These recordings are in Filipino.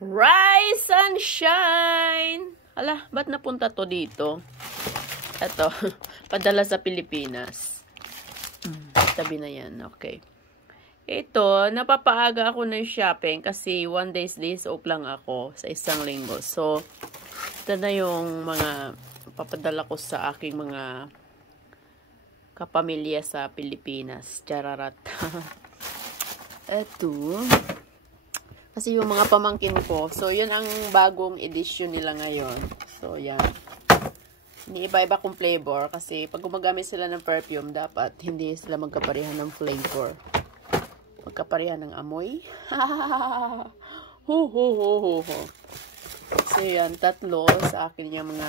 Rise and shine! Ala, ba't napunta to dito? Ito, padala sa Pilipinas. Tabi na yan, okay. Ito, napapaaga ako ng shopping kasi 1 days off lang ako sa isang linggo. So, ito na yung mga papadala ko sa aking mga kapamilya sa Pilipinas. Chararat. Ito. Kasi yung mga pamangkin ko, so yun ang bagong edition nila ngayon. So yan. Iniiba-iba kong flavor kasi pag gumagamit sila ng perfume, dapat hindi sila magkaparehan ng flavor. Magkaparehan ng amoy. Ho ho ho ho ho. So yan, tatlo sa akin yung mga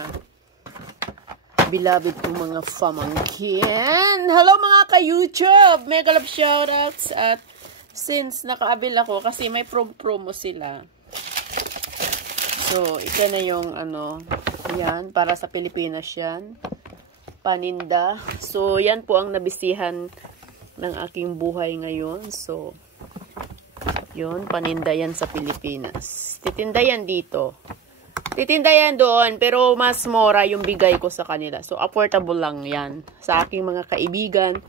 beloved kong mga pamangkin. Hello mga ka-YouTube! Mega love shoutouts at since nakaabil ako kasi may promo sila. So, ito na yung ano, yan, para sa Pilipinas yan. Paninda. So, yan po ang nabisihan ng aking buhay ngayon. So, yun, paninda yan sa Pilipinas. Titinda yan dito. Titinda yan doon, pero mas mura yung bigay ko sa kanila. So, affordable lang yan sa aking mga kaibigan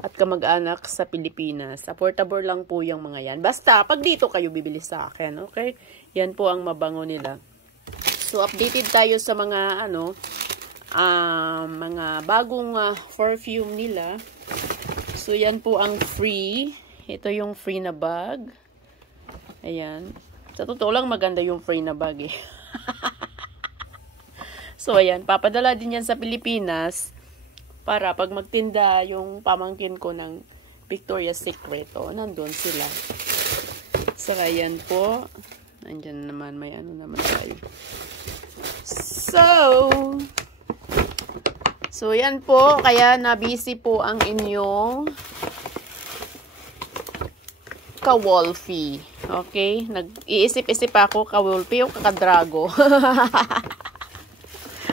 at kamag-anak sa Pilipinas. Affordable lang po yung mga yan. Basta, pag dito kayo bibili sa akin, okay? Yan po ang mabango nila. So, updated tayo sa mga, ano, mga bagong perfume nila. So, yan po ang free. Ito yung free na bag. Ayan. Sa totoo lang, maganda yung free na bag eh. So, ayan. Papadala din yan sa Pilipinas. Para pag magtinda yung pamangkin ko ng Victoria's Secret, nandun sila. Saka yan po. Nandyan naman, may ano naman tayo. So, yan po. Kaya na-busy po ang inyong ka-Wolfie. Okay? Nag-iisip-isip ako ka-Wolfie o kaka-Drago.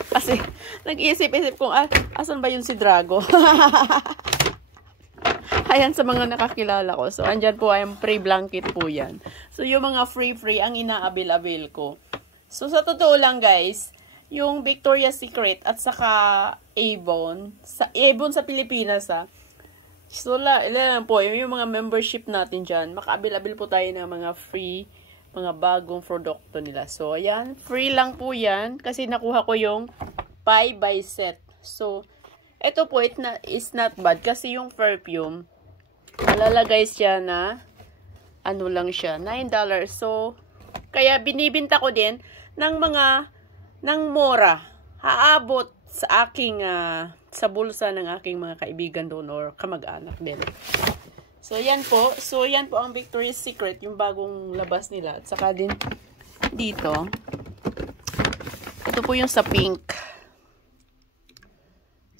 Kasi, nag-iisip-isip kung, asan ba yun si Drago? Ayan sa mga nakakilala ko. So, andyan po ay free blanket po yan. So, yung mga free ang inaabil-abil ko. So, sa totoo lang guys, yung Victoria's Secret at saka Avon sa Pilipinas So, ilan po, yung mga membership natin dyan, makaabil-abil po tayo ng mga free, mga bagong produkto nila. So, ayan, free lang po yan kasi nakuha ko yung 5 by set. So, ito po, is not bad kasi yung perfume, malalagay siya na, ano lang siya, $9. So, kaya binibinta ko din ng mura. Haabot sa aking, sa bulsa ng aking mga kaibigan doon or kamag-anak din. So, yan po. So, yan po ang Victoria's Secret, yung bagong labas nila. At saka din dito, ito po yung sa pink.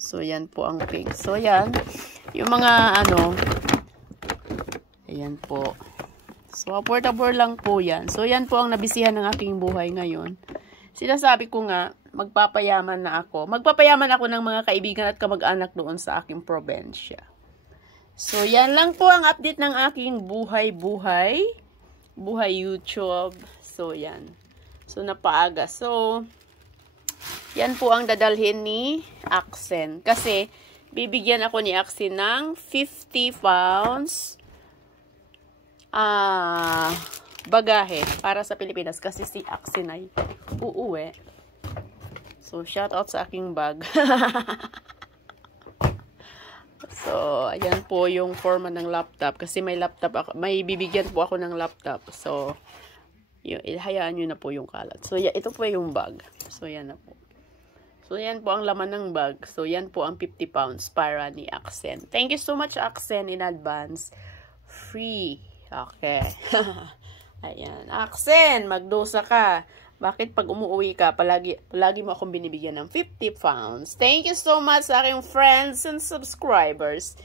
So, yan po ang pink. So, yan. Yung mga, ano, ayan po. So, affordable lang po yan. So, yan po ang nabisihan ng aking buhay ngayon. Sinasabi ko nga, magpapayaman na ako. Magpapayaman ako ng mga kaibigan at kamag-anak doon sa aking probensya. So, yan lang po ang update ng aking buhay YouTube. So, yan. So, napaaga. So, yan po ang dadalhin ni Accent. Kasi, bibigyan ako ni Accent ng 50 pounds bagahe para sa Pilipinas. Kasi si Accent ay uuwi. So, shout out sa aking bag. So, ayan po yung forma ng laptop. Kasi may laptop ako. May bibigyan po ako ng laptop. So, hayaan nyo na po yung kalat. So, ito po yung bag. So, yan na po. So, yan po ang laman ng bag. So, yan po ang 50 pounds para ni Accent. Thank you so much, Accent, in advance. Free. Okay. Ayan. Accent, magdosa ka. Bakit pag umuwi ka, palagi mo akong binibigyan ng 50 pounds. Thank you so much sa aking friends and subscribers.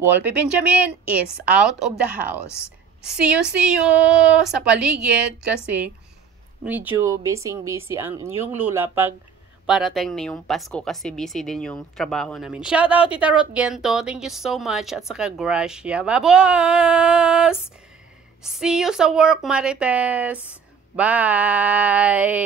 Wolfie Benjamin is out of the house. See you sa paligid kasi medyo busy ang yung lula pag parating na yung Pasko kasi busy din yung trabaho namin. Shout out Tita Ruth Gento. Thank you so much. At saka Gracia. Babos! See you sa work, Marites! Bye!